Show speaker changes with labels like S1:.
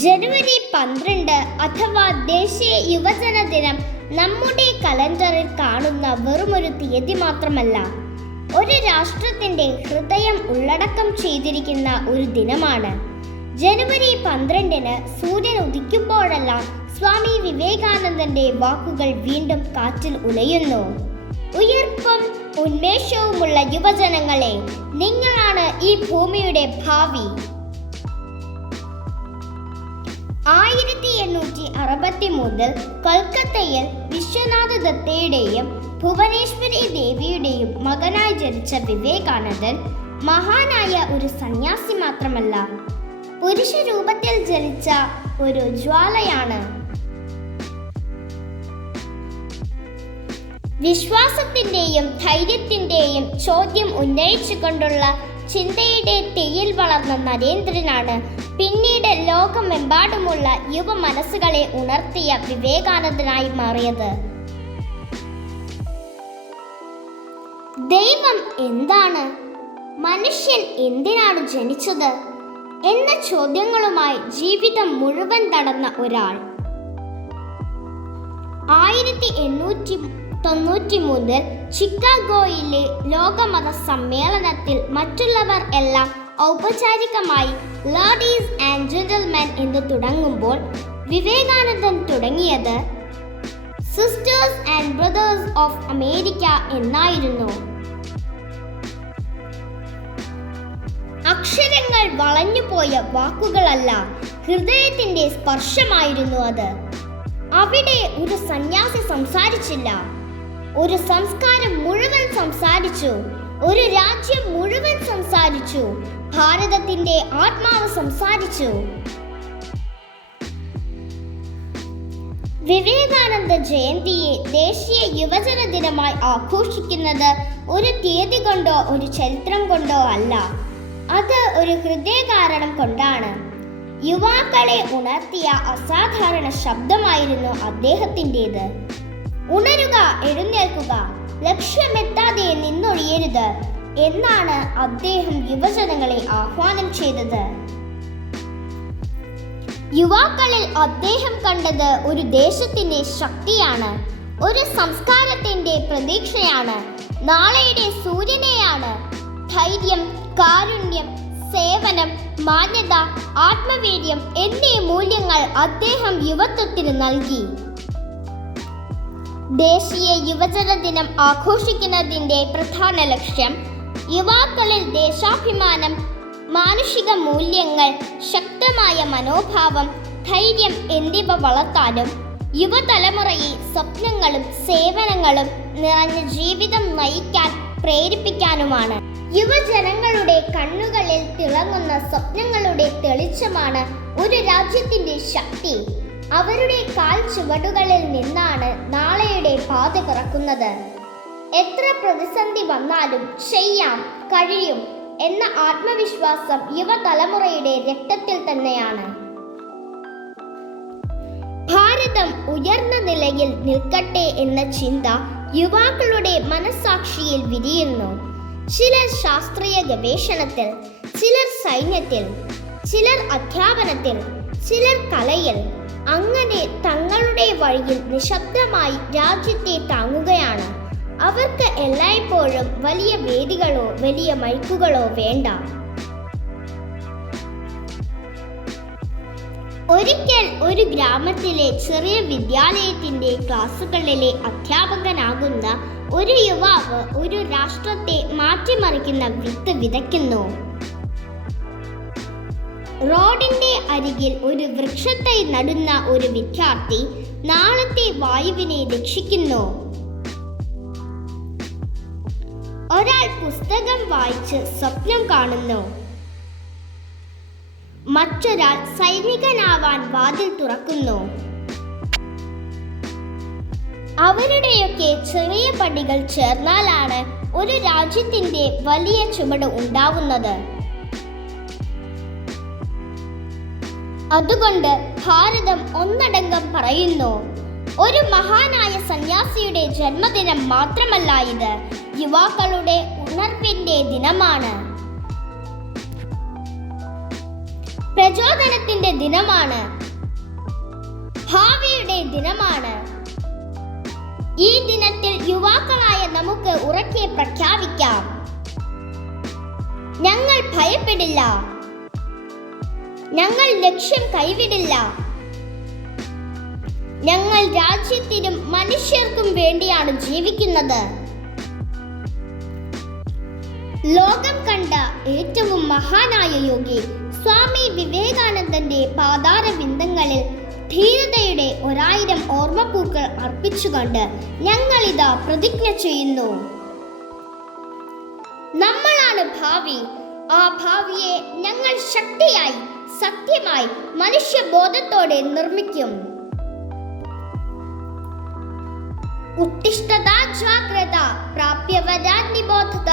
S1: ജനുവരി പന്ത്രണ്ട് അഥവാ ദേശീയ യുവജന ദിനം നമ്മുടെ കലണ്ടറിൽ കാണുന്ന വെറുമൊരു തീയതി മാത്രമല്ല ഒരു രാഷ്ട്രത്തിന്റെ ഹൃദയം ഉള്ളടക്കം ചെയ്തിരിക്കുന്ന ഒരു ദിനമാണ്. ജനുവരി പന്ത്രണ്ടിന് സൂര്യൻ ഉദിക്കുമ്പോഴെല്ലാം സ്വാമി വിവേകാനന്ദന്റെ വാക്കുകൾ വീണ്ടും കാറ്റിൽ ഉലയുന്നു. ഉയർപ്പും ഉന്മേഷവുമുള്ള യുവജനങ്ങളെ നിങ്ങളാണ് ഈ ഭൂമിയുടെ ഭാവി. ആയിരത്തി എണ്ണൂറ്റി അറുപത്തി മൂന്നിൽ കൊൽക്കത്തയിൽ വിശ്വനാഥ ദത്തയുടെയും ഭുവനേശ്വരി ദേവിയുടെയും മകനായി ജനിച്ച വിവേകാനന്ദൻ മഹാനായ ഒരു സന്യാസി മാത്രമല്ല പുരുഷ രൂപത്തിൽ ജനിച്ച ഒരു ജ്വാലയാണ്. വിശ്വാസത്തിന്റെയും ധൈര്യത്തിന്റെയും ചോദ്യം ഉന്നയിച്ചുകൊണ്ടുള്ള ചിന്തയുടെ തീയിൽ വളർന്ന നരേന്ദ്രനാണ്. പിന്നീട് ലോകമെമ്പാടുമുള്ള യുവ മനസ്സുകളെ ഉണർത്തിയ വിവേകാനന്ദനായി മാറിയത്. ദൈവം എന്താണ്? മനുഷ്യൻ എന്തിനാണ് ജനിച്ചത്? എന്ന ചോദ്യങ്ങളുമായി ജീവിതം മുഴുവൻ നടന്ന ഒരാൾ. ആയിരത്തി എണ്ണൂറ്റി തൊണ്ണൂറ്റി മൂന്നിൽ ചിക്കാഗോയിലെ ലോകമത സമ്മേളനത്തിൽ മറ്റുള്ളവർ എല്ലാം ഔപചാരികമായി ലേഡീസ് ആൻഡ് ജെന്റിൽമെൻ എന്ന് തുടങ്ങുമ്പോൾ വിവേകാനന്ദൻ തുടങ്ങിയത് sisters and brothers of America എന്നായിരുന്നു. അക്ഷരങ്ങൾ വളഞ്ഞുപോയ വാക്കുകളല്ല ഹൃദയത്തിന്റെ സ്പർശമായിരുന്നു അത്. അവിടെ ഒരു സന്യാസി സംസാരിച്ചില്ല. ഒരു സംസ്കാരം മുഴുവൻ സംസാരിച്ചു. ഒരു രാജ്യം മുഴുവൻ സംസാരിച്ചു. ഭാരതത്തിന്റെ ആത്മാവ് സംസാരിച്ചു. വിവേകാനന്ദ ജയന്തിയെ ദേശീയ യുവജന ദിനമായി ആഘോഷിക്കുന്നത് ഒരു തീയതി കൊണ്ടോ ഒരു ചരിത്രം കൊണ്ടോ അല്ല. അത് ഒരു ഹൃദയ കാരണം കൊണ്ടാണ്. യുവാക്കളെ ഉണർത്തിയ അസാധാരണ ശബ്ദമായിരുന്നു അദ്ദേഹത്തിന്റെത്. ഉണരുക എഴുന്നേൽക്കുക. ലക്ഷ്യമെത്താതെ നിന്നൊഴിയരുത്. എന്നാണ് അദ്ദേഹം യുവജനങ്ങളെ ആഹ്വാനം ചെയ്തത്. യുവാക്കളിൽ അദ്ദേഹം കണ്ടത് ഒരു ദേശത്തിന്റെ ശക്തിയാണ് ഒരു സംസ്കാരത്തിന്റെ പ്രതീക്ഷയാണ് നാളെയുടെ സൂര്യനെയാണ്. ധൈര്യം കാരുണ്യം സേവനം മാന്യത ആത്മവീര്യം എന്നീ മൂല്യങ്ങൾ അദ്ദേഹം യുവത്വത്തിന് നൽകി. ദേശീയ യുവജന ദിനം ആഘോഷിക്കുന്നതിന്റെ പ്രധാന ലക്ഷ്യം യുവാക്കളിൽ ദേശാഭിമാനം മാനുഷിക മൂല്യങ്ങൾ ശക്തമായ മനോഭാവം ധൈര്യം എന്നിവ വളർത്താനും യുവതലമുറയെ സ്വപ്നങ്ങളും സേവനങ്ങളും നിറഞ്ഞ ജീവിതം നയിക്കാൻ പ്രേരിപ്പിക്കാനുമാണ്. യുവജനങ്ങളുടെ കണ്ണുകളിൽ തിളങ്ങുന്ന സ്വപ്നങ്ങളുടെ തെളിച്ചമാണ് ഒരു രാജ്യത്തിന്റെ ശക്തി. അവരുടെ കാൽ ചുവടുകളിൽ നിന്നാണ് നാളെയുടെ പാത പിറക്കുന്നത് എത്ര പ്രതിസന്ധി വന്നാലും ചെയ്യാം കഴിയും എന്ന ആത്മവിശ്വാസം യുവതലമുറയുടെ രക്തത്തിൽ തന്നെയാണ്. ഭാരതം ഉയർന്ന നിലയിൽ നിൽക്കട്ടെ എന്ന ചിന്ത യുവാക്കളുടെ മനസാക്ഷിയിൽ വിരിയുന്നു. ചിലർ ശാസ്ത്രീയ ഗവേഷണത്തിൽ ചിലർ സൈന്യത്തിൽ ചിലർ അധ്യാപനത്തിൽ ചിലർ കലയിൽ അങ്ങനെ തങ്ങളുടെ വഴിയിൽ നിശബ്ദമായി രാജ്യത്തെ താങ്ങുകയാണ്. അവർക്ക് എല്ലായ്പ്പോഴും വലിയ വേദികളോ വലിയ മൈക്കുകളോ വേണ്ട. ഒരിക്കൽ ഒരു ഗ്രാമത്തിലെ ചെറിയ വിദ്യാലയത്തിന്റെ ക്ലാസ്സുകളിലെ അധ്യാപകനാകുന്ന ഒരു യുവാവ് ഒരു രാഷ്ട്രത്തെ മാറ്റിമറിക്കുന്ന വിത്ത് വിതയ്ക്കുന്നു. റോഡിന്റെ അരികിൽ ഒരു വൃക്ഷത്തെ നടുന്ന ഒരു വിദ്യാർത്ഥി നാളത്തെ വായുവിനെ രക്ഷിക്കുന്നു. ഒരാൾ പുസ്തകം വായിച്ച് സ്വപ്നം കാണുന്നു. മറ്റൊരാൾ സൈനികനാവാൻ വാതിൽ തുറക്കുന്നു. അവരുടെയൊക്കെ ചെറിയ പടികൾ ചേർന്നാലാണ് ഒരു രാജ്യത്തിന്റെ വലിയ ചുമട് ഉണ്ടാവുന്നത്. അതുകൊണ്ട് ഭാരതം ഒന്നടങ്കം പറയുന്നു. ഒരു മഹാനായ സന്യാസിയുടെ ജന്മദിനം മാത്രമല്ല ഇത്. യുവാക്കളുടെ ഉണർവിന്റെ ദിനമാണ്. പ്രചോദനത്തിന്റെ ദിനമാണ്. ഭാവിയുടെ ദിനമാണ്. ഈ ദിനത്തിൽ യുവാക്കളായ നമുക്ക് ഉറക്കെ പ്രഖ്യാപിക്കാം. ഞങ്ങൾ ഭയപ്പെടില്ല. ഞങ്ങൾ ലക്ഷ്യം കൈവിടില്ല. ഞങ്ങൾ രാജ്യത്തിനും മനുഷ്യർക്കും വേണ്ടിയാണ് ജീവിക്കുന്നത്. ലോകം കണ്ട ഏറ്റവും മഹാനായ യോഗി സ്വാമി വിവേകാനന്ദന്റെ പാതാര ബിന്ദങ്ങളിൽ ധീരതയുടെ ഒരായിരം ഓർമ്മപ്പൂക്കൾ അർപ്പിച്ചുകൊണ്ട് ഞങ്ങളിതാ പ്രതിജ്ഞ ചെയ്യുന്നു. നമ്മളാണ് ഭാവി. ആ ഭാവിയെ ഞങ്ങൾ ശക്തിയായി സത്യമായി മനുഷ്യബോധത്തോടെ നിർമ്മിക്കും. ഉത്തിഷ്ഠത ജാഗ്രത പ്രാപ്യവരാ നിബോധത.